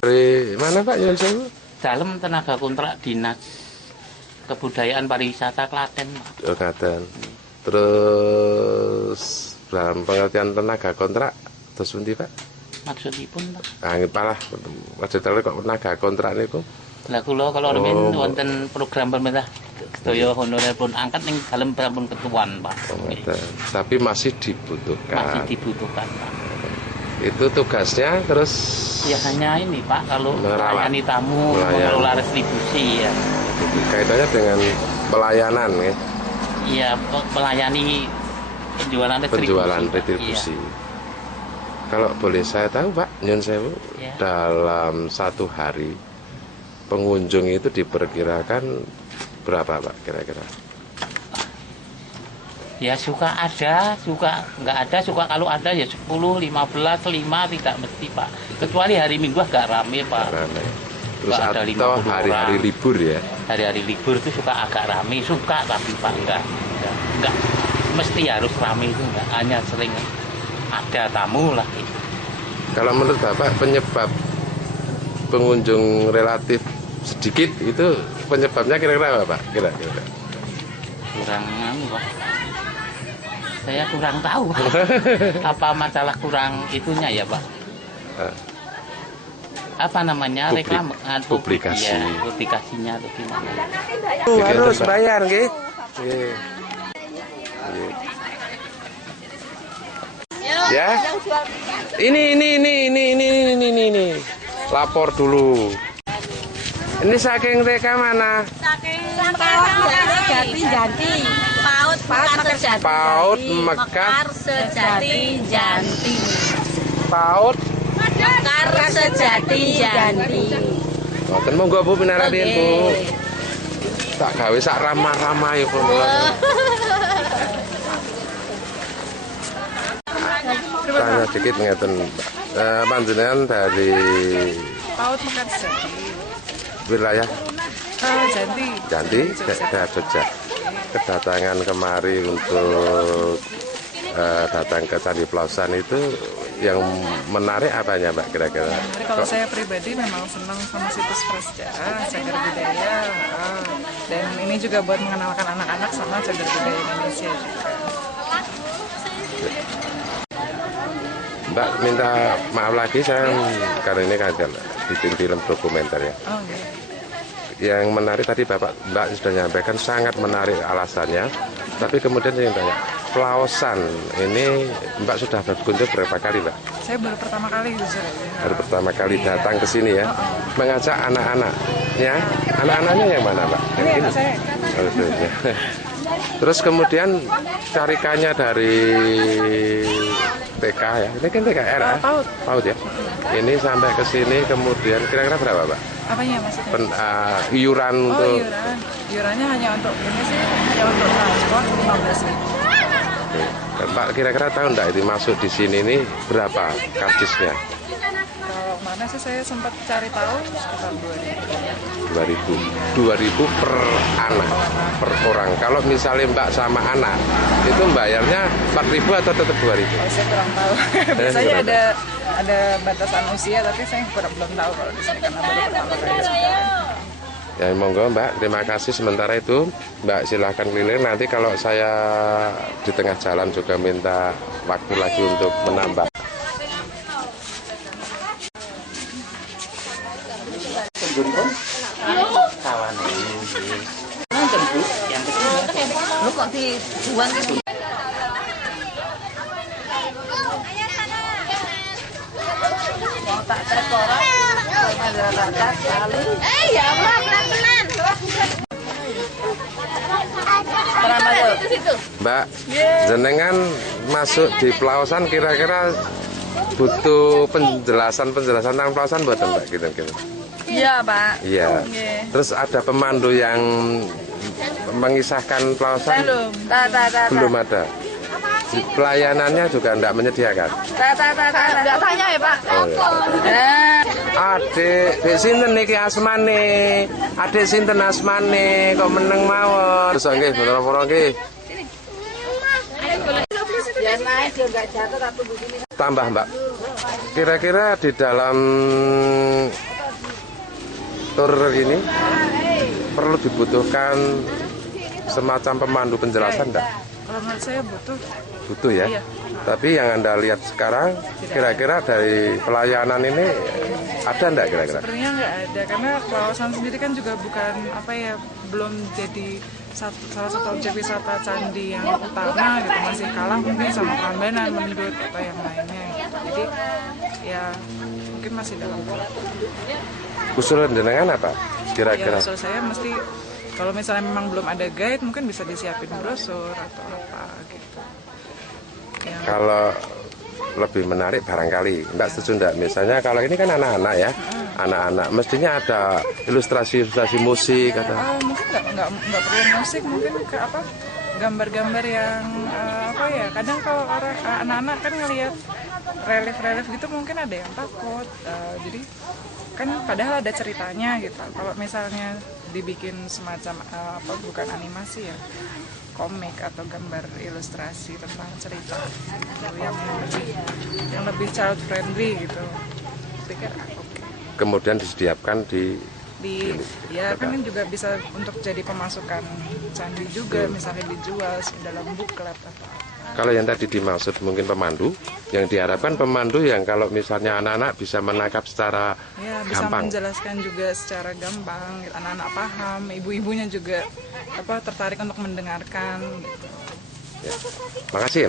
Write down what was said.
Dari mana Pak Nyun Sewu? Dalam tenaga kontrak Dinas Kebudayaan Pariwisata Klaten. Oh, Klaten. Terus dalam pengertian tenaga kontrak terus pundi Pak? Maksudipun Pak? Palah maksudnya kok tenaga kontrak niku? Lah kula kalau remen wonten program pemerintah sedaya honorer pun angkat ning dalem sampun ketuan Pak. Tapi masih dibutuhkan. Masih dibutuhkan Pak. Itu tugasnya terus ya hanya ini Pak, kalau melayani tamu, melayani. mengelola retribusi ya. Kaitannya dengan pelayanan ya. Iya, melayani penjualan retribusi. Iya. Kalau boleh saya tahu Pak Nyun Sewu, ya. Dalam satu hari pengunjung itu diperkirakan berapa Pak kira-kira? Ya suka ada, suka nggak ada, suka kalau ada ya 10, 15, 5 tidak mesti Pak. Kecuali hari Minggu agak rame Pak. Rame. Terus ada atau hari-hari libur ya? Hari-hari libur itu suka agak rame, suka tapi Pak enggak mesti harus rame itu enggak, hanya sering ada tamu lah. Kalau menurut Bapak penyebab pengunjung relatif sedikit itu penyebabnya kira-kira apa Pak? Kira-kira? Kurang Pak. Saya kurang tahu apa masalah kurang itunya ya Pak. Apa namanya publikasi ya, publikasinya atau gimana? Harus bayar nggih. Ya. Ini. Lapor dulu. Ini saking TK mana? Saking Jati Janti. PAUD Mekar Sejati Janti. PAUD Mekar Sejati Janti. Mboten monggo Bu pinaratin Bu. Tak gawe sak ramah-ramah ya Bu. Tanya sedikit ngeten panjenengan dari PAUD Mekar Sejati. Wilayah Janti, Jogja. Kedatangan kemari untuk datang ke Candi Plosan itu yang menarik apanya Mbak kira-kira? Kalau saya pribadi memang senang sama situs prasejarah, cagar budaya, dan ini juga buat mengenalkan anak-anak sama cagar budaya Indonesia juga. Mbak minta maaf lagi saya karena ini kan bikin film dokumenter ya. Oh, okay. Yang menarik tadi Mbak sudah nyampaikan sangat menarik alasannya. Tapi kemudian saya tanya, Pelaosan ini Mbak sudah berkunjung berapa kali Mbak? Saya baru pertama kali jujur. Baru pertama kali datang ke sini ya. Mengajak anak-anaknya. Anak-anaknya yang mana Mbak? Yang ini anak saya. Terus kemudian tarikannya dari TK ya. Ini kan TKR ya? PAUD ya. Ini sampai ke sini kemudian kira-kira berapa Mbak? Apanya maksudnya? Iuran untuk iurannya hanya untuk ini sih, hanya untuk transport 15.000. Pak kira-kira tahu enggak itu masuk di sini ini berapa karcisnya? Kalau mana sih saya sempat cari tahu sekitar 2.000 per anak per orang. Kalau misalnya Mbak sama anak itu bayarnya 4.000 atau tetap 2.000? Saya kurang tahu. Biasanya ada batasan usia, tapi saya belum tahu kalau di sini karena baru pertama kali. Ya monggo Mbak, terima kasih sementara itu Mbak silahkan keliling. Nanti kalau saya di tengah jalan juga minta waktu lagi untuk menambah. Kawan ini yang Lu kok dibuang ke sini? Mau tak tekoran, ya Allah, pelan-pelan. Mbak, jenengan masuk di Pelaosan kira-kira butuh penjelasan tentang Pelaosan buat Mbak gitu. Iya Pak. Iya. Terus ada pemandu yang mengisahkan Pelaosan? Belum ada. Pelayanannya juga tidak menyediakan. Enggak tanya ya Pak. Oh, ya. Adik sinten niki asmane? Adik sinten asmane? Kok meneng mawon? Terus nggih, pura-pura nggih. Ya naik dia enggak jatuh tapi begini. Tambah Mbak. Kira-kira di dalam tur ini perlu dibutuhkan semacam pemandu penjelasan enggak? Kalau menurut saya butuh. Butuh ya? Iya. Tapi yang Anda lihat sekarang, kira-kira dari pelayanan ini ada enggak kira-kira? Sebenarnya nggak ada, karena kawasan sendiri kan juga bukan apa ya, belum jadi salah satu objek wisata candi yang utama gitu, masih kalah mungkin sama Prambanan, Mendut atau yang lainnya gitu. Jadi ya mungkin masih dalam Usulan jenengan apa? ya, Kira-kira? usul saya mesti kalau misalnya memang belum ada guide mungkin bisa disiapin brosur atau apa gitu. Yang Kalau lebih menarik barangkali, Mbak setuju enggak? Misalnya kalau ini kan anak-anak ya, anak-anak mestinya ada ilustrasi musik atau mungkin nggak perlu musik, mungkin ke apa gambar-gambar yang apa ya, kadang kalau orang anak-anak kan ngelihat relief gitu mungkin ada yang takut, jadi kan padahal ada ceritanya gitu. Kalau misalnya dibikin semacam apa, bukan animasi ya, komik atau gambar ilustrasi tentang cerita gitu, yang lebih child friendly gitu, pikir oke. kemudian disediakan di Ya kan juga bisa untuk jadi pemasukan candi juga, misalnya dijual dalam buklet atau apa. Kalau yang tadi dimaksud mungkin pemandu, yang diharapkan pemandu yang kalau misalnya anak-anak bisa menangkap secara Ya, bisa gampang. menjelaskan juga secara gampang, gitu. Anak-anak paham, ibu-ibunya juga apa tertarik untuk mendengarkan gitu. Makasih ya.